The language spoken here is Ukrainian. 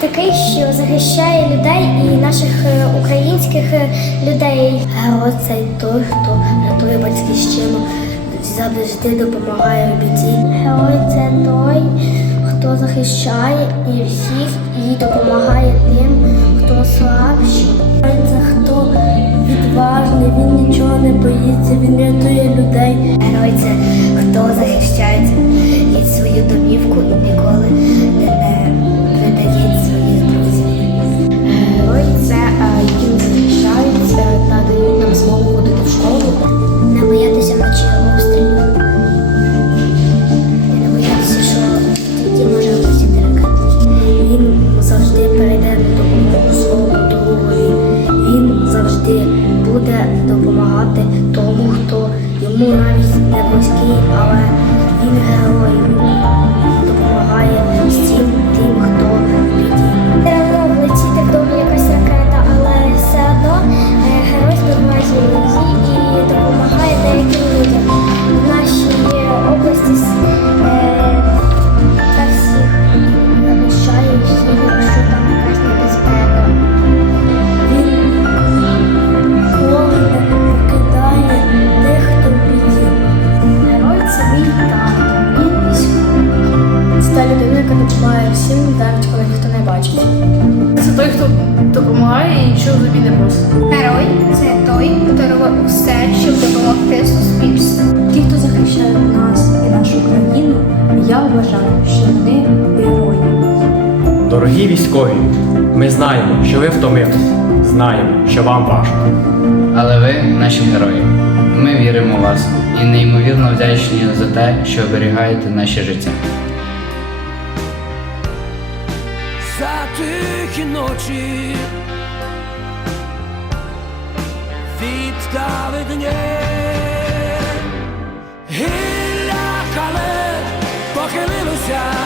такий, що захищає людей і наших е, українських е, людей. Герой це той, хто рятує батьківщину, завжди допомагає біді. Герой це той, хто захищає і всіх і допомагає тим, хто слабший. Герой це хто відважний, він нічого не боїться, допомагати тому, хто йому навіть не близький, але він герой. Навіть коли ніхто не бачить. Це той, хто допомагає і нічого тобі не просить. Герой це той, хто робить усе, щоб допомогти суспільству. Ті, хто захищають нас і нашу країну, я вважаю, що вони герої. Дорогі військові, ми знаємо, що ви втомились. Знаємо, що вам важко. Але ви наші герої. Ми віримо в вас і неймовірно вдячні за те, що оберігаєте наші життя. тихі ночі віддали дні гілля, але похилилося.